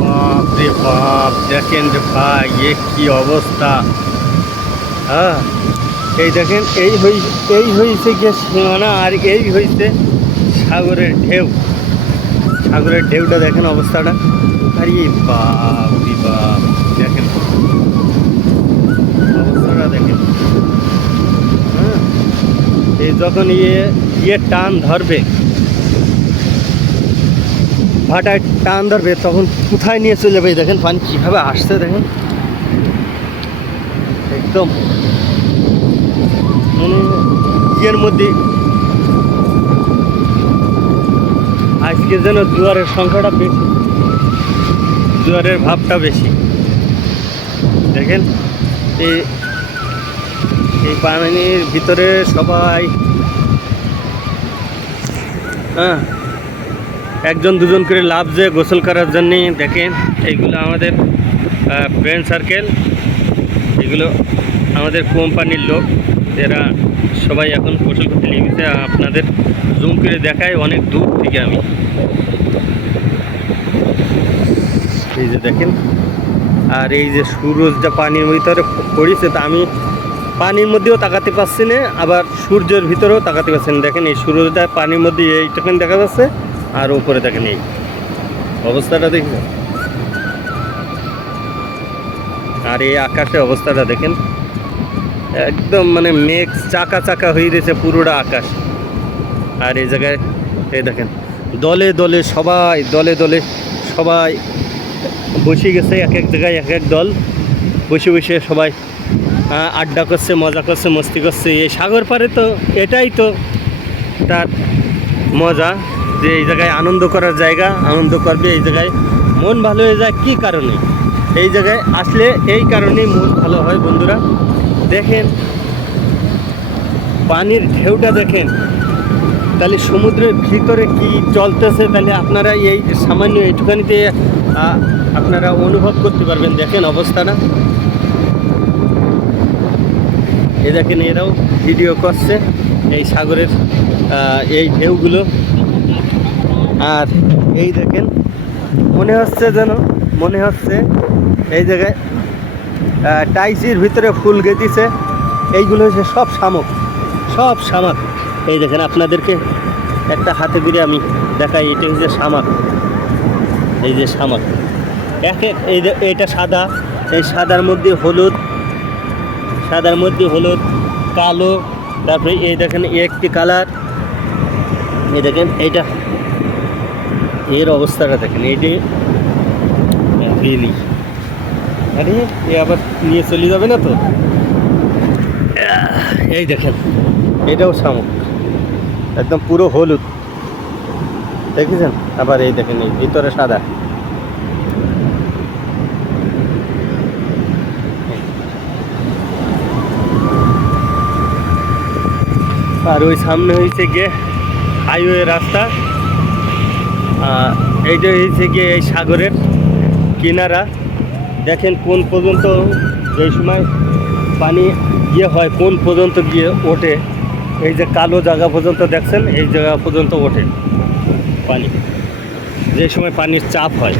বাপ রে বাপ, দেখেন রে ভাই, এ কি অবস্থা? হ্যাঁ এই দেখেন, এই হই, এই হয়েছে গিয়ে সীমানা আর এই হয়েছে সাগরের ঢেউ। সাগরের ঢেউটা দেখেন অবস্থাটা। আর এই বাপ রে বাপ, দেখেন। অবস্থাটা দেখেন। হ্যাঁ এই যখন ইয়ে ইয়ে টান ধরবে ভাটায় টান ধরবে, তখন কোথায় নিয়ে চলে যাবে দেখেন, পানি কীভাবে আসছে দেখেন। একদম। মানে ইয়ের মধ্যে। আজকে যেন জোয়ারের সংখ্যাটা বেশি। জোয়ারের ভাবটা বেশি। দেখেন এই এই পানির ভিতরে সবাই হ্যাঁ। একজন দুজন করে লাভ যে গোসল করার জন্যে দেখেন, এইগুলো আমাদের ফ্রেন্ড সার্কেল এগুলো আমাদের কোম্পানির লোক, এরা সবাই এখন গোসল করতে লেগেছে আপনাদের জুম করে দেখায় অনেক দূর থেকে আমি। এই যে দেখেন, আর এই যে সূরজটা পানির ভিতরে পড়েছে, তা আমি পানির মধ্যেও তাকাতে পারছি না, আবার সূর্যের ভিতরেও তাকাতে পারছি না। দেখেন এই সূর্যটা পানির মধ্যে এইটুখানি দেখা যাচ্ছে? আর উপরে দেখেন এই অবস্থাটা দেখবেন আর এই আকাশে অবস্থাটা দেখেন। একদম মানে মেঘ চাকা চাকা হয়ে গেছে পুরোটা আকাশ। আর এই জায়গায়, এই দেখেন, দলে দলে সবাই, দলে দলে সবাই বসে গেছে, এক এক জায়গায় এক এক দল। বসে বসে সবাই আড্ডা করছে, মজা করছে, মস্তি করছে। এই সাগর পারে তো এটাই তো তার মজা। যে এই জায়গায় আনন্দ করার জায়গা, আনন্দ করবে এই জায়গায়। মন ভালো হয়ে যায় কী কারণে? এই জায়গায় আসলে এই কারণেই মন ভালো হয় বন্ধুরা। দেখেন, পানির ঢেউটা দেখেন। তাহলে সমুদ্রের ভিতরে কি চলতেছে, তাহলে আপনারা এই সামান্য এইটুখানিতে আপনারা অনুভব করতে পারবেন। দেখেন অবস্থাটা। এ দেখেন এরাও ভিডিও করছে। এই সাগরের এই ঢেউগুলো। আর এই দেখেন, মনে হচ্ছে যেন, মনে হচ্ছে এই জায়গায় টাইসির ভিতরে ফুল গেঁথেছে। এইগুলো হচ্ছে সব শামুক, সব শামাক। এই দেখেন, আপনাদেরকে একটা হাতে করে আমি দেখাই, এটা হচ্ছে শামাক। এই যে শামাক। এক এক, এই যে এইটা সাদা, এই সাদার মধ্যে হলুদ, সাদার মধ্যে হলুদ, কালো, তারপরে এই দেখেন, একটি কালার। এই দেখেন, এইটা এর অবস্থাটা দেখেন এইটি রিলি। আরে, এ আবার নিয়ে চলে যাবে না তো? এই দেখেন, এটাও শামুক। একদম পুরো হলুদ। দেখেছেন? আবার এই দেখেন, এই ভিতরে সাদা। আর ওই সামনে হয়েছে গিয়ে হাইওয়ে রাস্তা। এইটা হয়েছে গিয়ে এই সাগরের কিনারা, দেখেন কোন পর্যন্ত যে সময় পানি ইয়ে হয়, কোন পর্যন্ত গিয়ে ওঠে। এই যে কালো জায়গা পর্যন্ত দেখছেন, এই জায়গা পর্যন্ত ওঠে পানি। যে সময় পানির চাপ হয়।